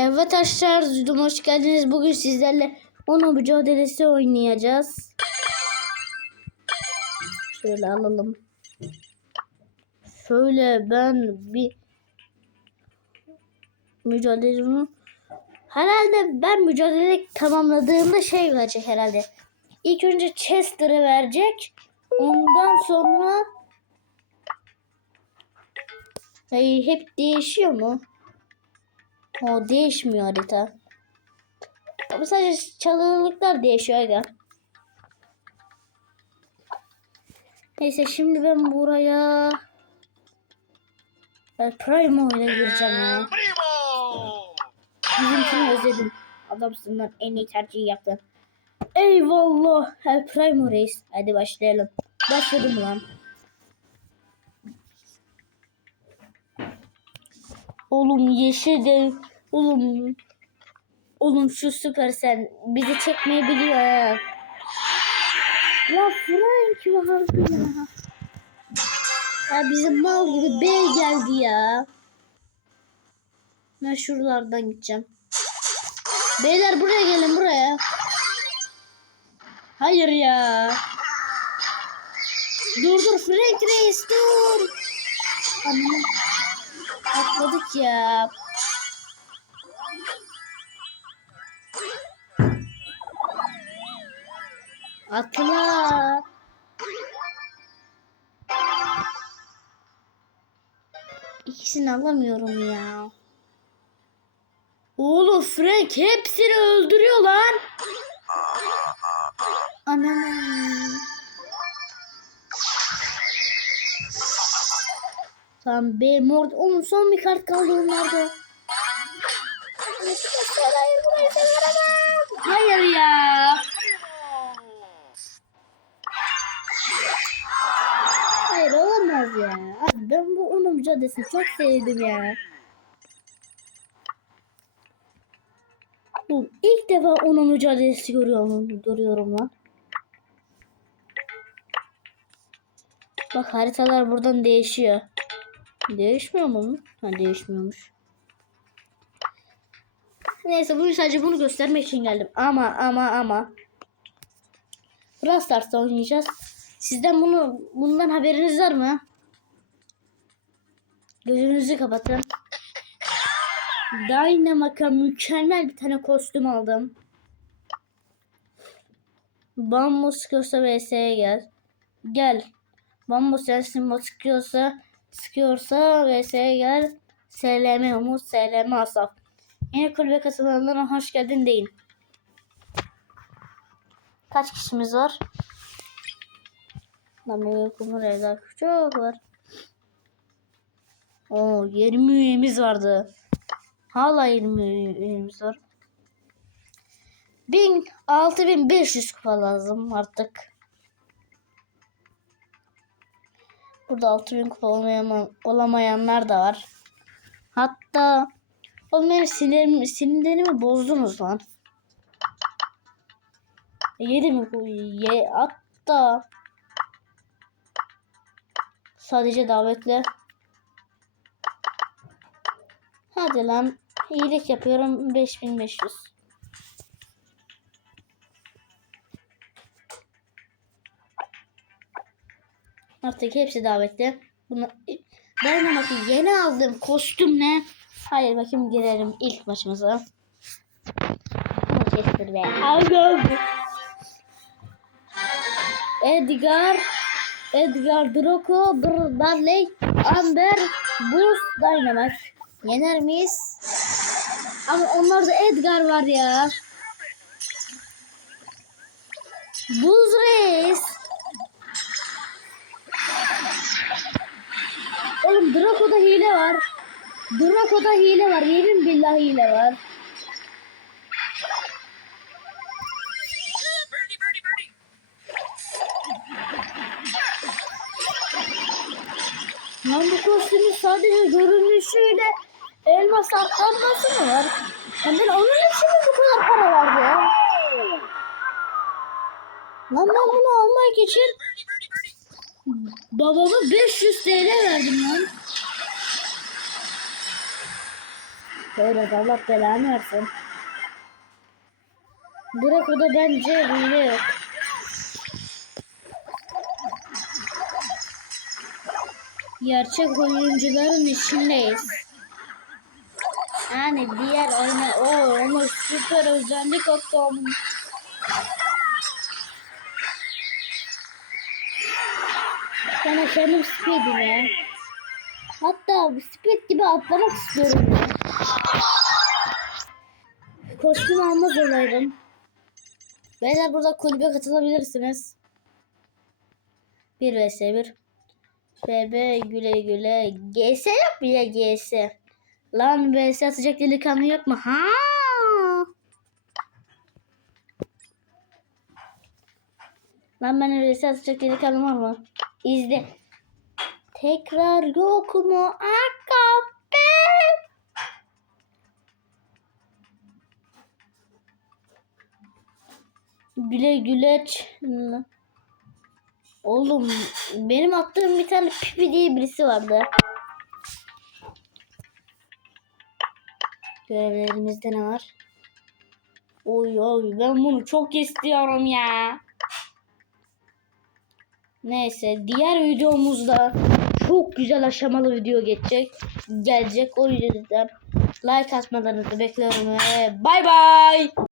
Evet arkadaşlar Züdüm hoş geldiniz. Bugün sizlerle onun mücadelesi oynayacağız. Şöyle alalım. Şöyle ben bir mücadelemi herhalde ben mücadele tamamladığımda şey verecek herhalde. İlk önce Chester'ı verecek. Ondan sonra Ay, hep değişiyor mu? O değişmiyor harita. Ama sadece çalılıklar değişiyor aga. Neyse şimdi ben buraya ben Primo ile gireceğim ya. Primo! Bizimkini özledim. Adamsın lan en iyi tercihi yaptın. Eyvallah. El Primo Reis. Hadi başlayalım. Başladım lan. Oğlum yeşil de oğlum oğlum şu süper sen bizi çekmeyi biliyor ha. Ya Frank vardı ya. Ya bizim mal gibi B geldi ya. Ben şuralardan gideceğim. Beyler buraya gelin buraya. Hayır ya. Dur dur Frank Reis dur. Aman. Atladık ya. Atla. İkisini alamıyorum ya. Oğlum Frank hepsini öldürüyor lan. Anam. B mor. Oğlum son bir kart kaldı onlarda. Hayır ya. Hayır olamaz ya. Abi ben bu onun mücadelesini çok sevdim ya. Oğlum ilk defa onun mücadelesi görüyorum, görüyorum lan. Bak haritalar buradan değişiyor. Değişmiyor mu? Ha değişmiyormuş. Neyse bugün sadece bunu göstermek için geldim. Ama ama ama. Brawl Stars'ta oynayacağız. Sizden bunu bundan haberiniz var mı? Gözünüzü kapatın. Dynamic'a mükemmel bir tane kostüm aldım. Bambu sıkıyorsa vs'ye gel. Gel. Bambu sensin bu sıkıyorsa sıkıyorsa vs'ye gel. SLM Umut, SLM Asaf. Yeni kulübe katılanlara hoş geldin deyin. Kaç kişimiz var? Lan benim kumur evler çok var. Oo 20 üyemiz vardı. Hala 20 üyemiz var. 1000 6500 kupa lazım artık. Burada 6000 kupa olmayan, olamayanlar da var. Hatta oğlum benim sinirim, sinirlerimi bozdunuz lan. Yedi mi bu? Ye, hatta sadece davetle Hadi lan. iyilik yapıyorum. 5500. Artık hepsi davetli. Bunu bakayım yeni aldığım kostüm ne? Hayır bakayım girelim ilk maçımıza. Manchester ve Algol. Edgar Edgar Draco, Brr Barley, Amber, Boost, Dynamax. Yener miyiz? Ama onlarda Edgar var ya. Buz Reis. Oğlum Draco'da hile var. Draco'da hile var. Yemin billah hile var. Lan bu kostümün sadece görünüşüyle elmas atlanması mı var? Ya ben onun için mi bu kadar para verdi ya? Lan ben bunu almak için! Babama 500 TL verdim lan. Öyle Allah belanı versin. Bırak o da bence hile yok. Gerçek oyuncuların içindeyiz. Yani diğer oyna o onu süper özellik attı Sana kendim speed'im ya. Hatta speed gibi atlamak istiyorum ya. Kostüm almaz olaydım. Beyler burada kulübe katılabilirsiniz. 1 vs 1. BB güle güle. GS yok ya GS? Lan VS atacak delikanlı yok mu? Ha? Lan ben VS atacak delikanlı var mı? İzle. Tekrar yok mu? Akabe. Güle güle. Oğlum benim attığım bir tane pipi diye birisi vardı. Görevlerimizde ne var? Oy oy ben bunu çok istiyorum ya. Neyse diğer videomuzda çok güzel aşamalı video geçecek. Gelecek o yüzden like atmalarınızı bekliyorum ve bay bay.